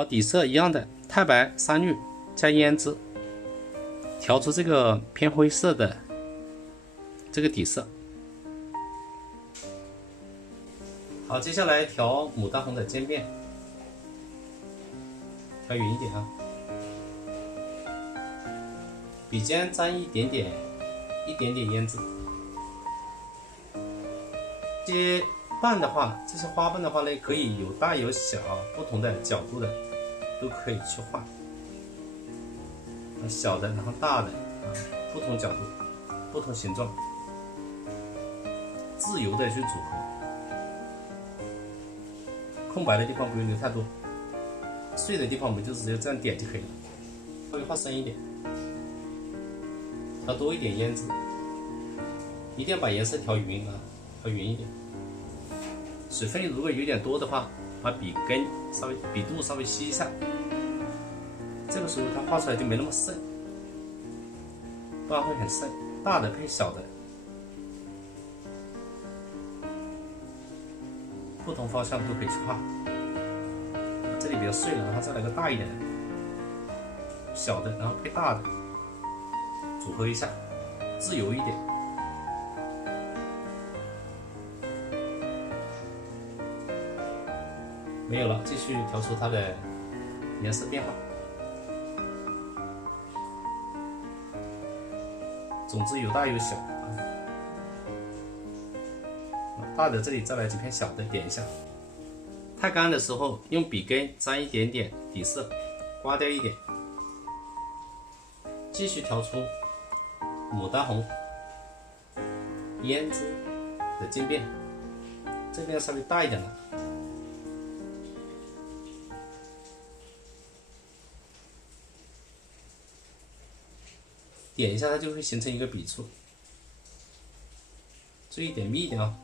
好，底色一样的太白、三绿加胭脂，调出这个偏灰色的这个底色。好，接下来调牡丹红的渐变，调匀一点啊。笔尖沾一点点胭脂。这些瓣的话，这些花瓣的话呢，可以有大有小，不同的角度的都可以去画。小的，然后大的不同角度、不同形状，自由的去组合。空白的地方不用留太多，碎的地方我们就直接这样点就可以了。稍微画深一点，调多一点胭脂，一定要把颜色调匀啊，调匀一点。水分如果有点多的话，把笔根笔肚稍微吸一下，这个时候它画出来就没那么渗，不然会很渗。大的配小的，不同方向都可以去画。这里比较碎了，然后再来个大一点的，小的，然后配大的，组合一下，自由一点。没有了，继续调出它的颜色变化。种子有大有小，大的这里再来几片小的，点一下。太干的时候，用笔根沾一点点底色，刮掉一点。继续调出牡丹红、胭脂的渐变，这边稍微大一点的。点一下，它就会形成一个笔触，注意点密一点啊。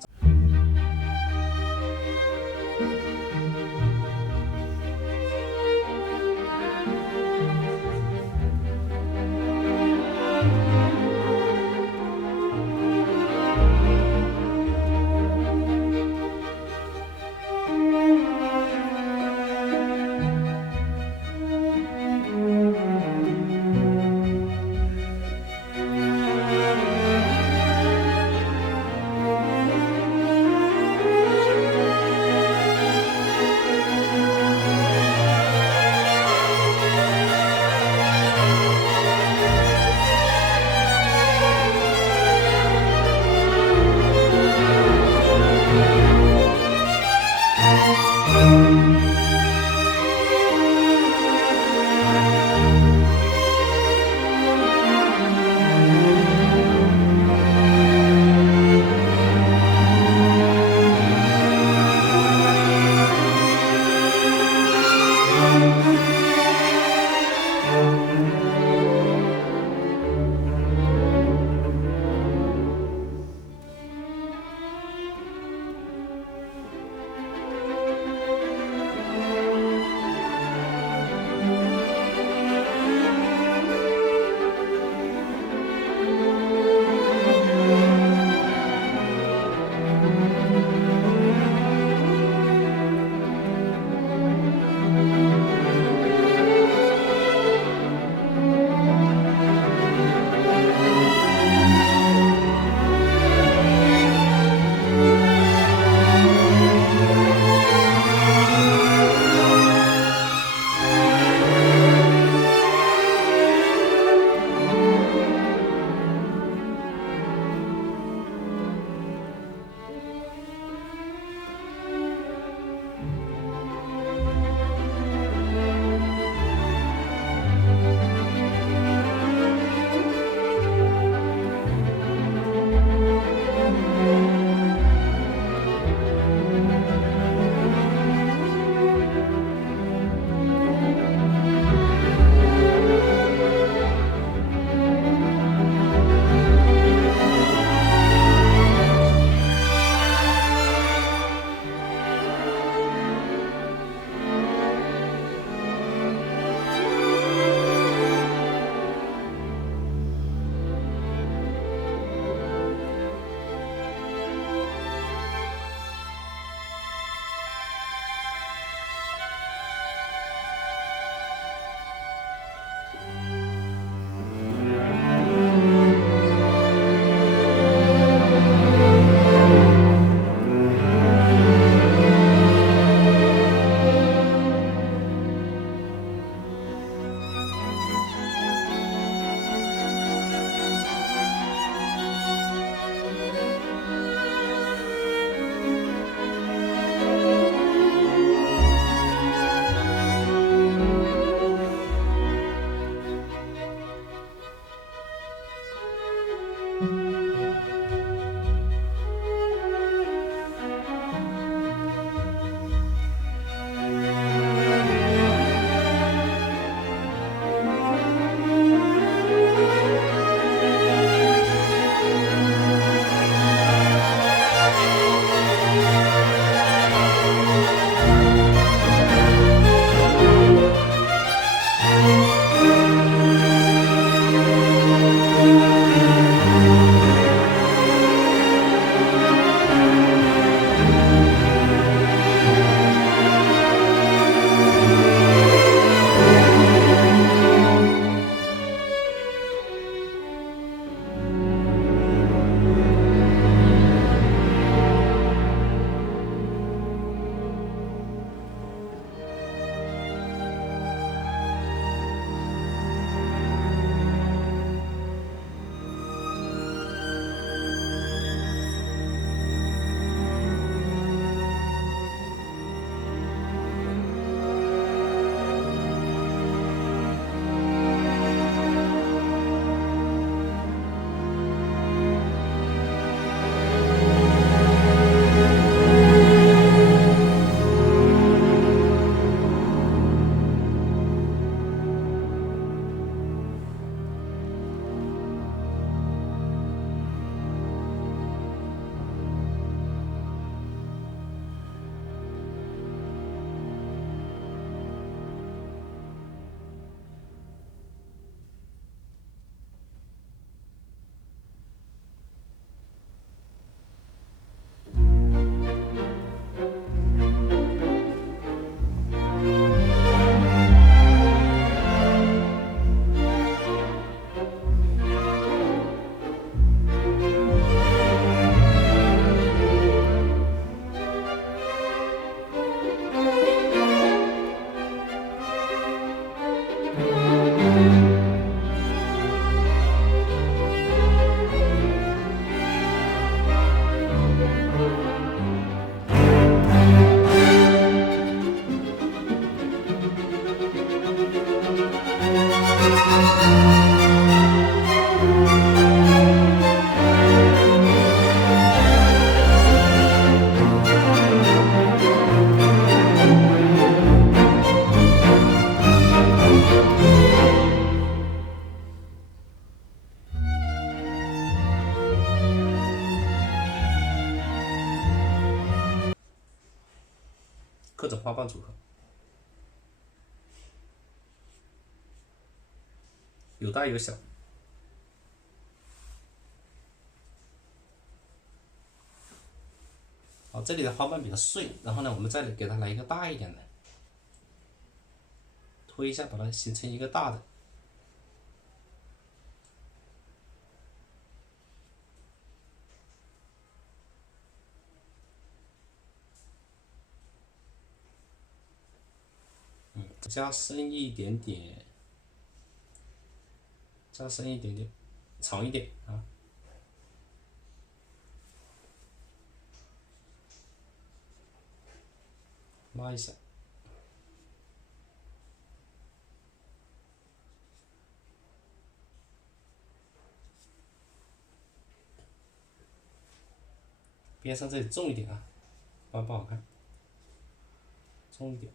各种花瓣组合，有大有小。好，这里的花瓣比较碎，然后呢，我们再给它来一个大一点的，推一下，把它形成一个大的。加深一点点，加深一点点，长一点啊。拉一下，边上这里重一点啊，不然不好看，重一点。